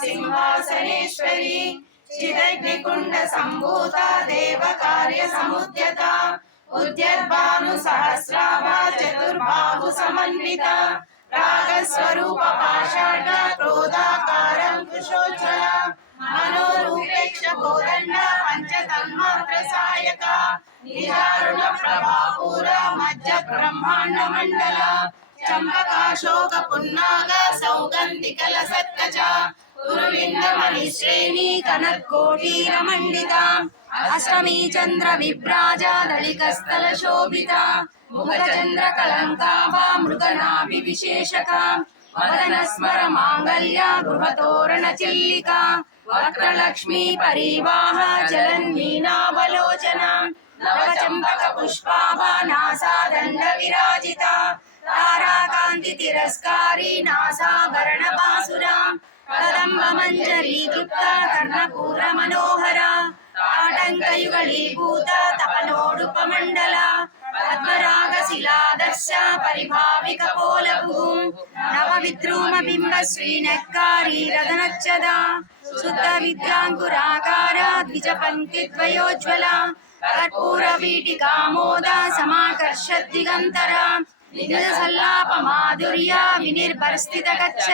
सिंहासनेश्वरी चिदग्निकुण्ड सम्भूता देवकार्य समुद्यता उद्यद्भानु सहस्राभा चतुर्बाहु समन्विता रागस्वरूप पाषाढ क्रोधाकारं कुशोज्ज्वला मनोरूपेक्ष कोदण्ड पंचतन्मात्र Sayaka निजारुण प्रभापूर मज्ज ब्रह्मांड मंडल चंपकाशोक पुन्नाग सौगंधिक लसत्कच गुरुविंदमणि श्रेणी कनत्कोटी रमण्डिता अष्टमी चंद्र विभ्राजा दलिकस्थल शोभिता मुखचंद्र कलंकाभा मृगनाभि विशेषका वदन स्मर मांगल्य गृहतोरण चिल्लिका वक्रलक्ष्मी परिवाह जलन्मीनावलोचना नवचंपक पुष्पाभा नासा दंड विराजिता ताराकांति तिरस्कारी नासाभरण बासुरा कदंब मंजरी गुप्ता कर्णपूर मनोहरा ताटंकयुगलीभूत तपनोडुपमंडल पद्मराग शिलादर्श परिभाविक पोलभूम नवविद्रुम बिंब श्रीनक्कारी रदनच्छदा शुद्ध विद्यांकुराकार द्विज पंक्ति द्वयोज्ज्वला कर्पूर वीटिकामोद समाकर्षद् दिगंतरा निज सल्लाप माधुर्य विनिर्भरस्थित गच्छ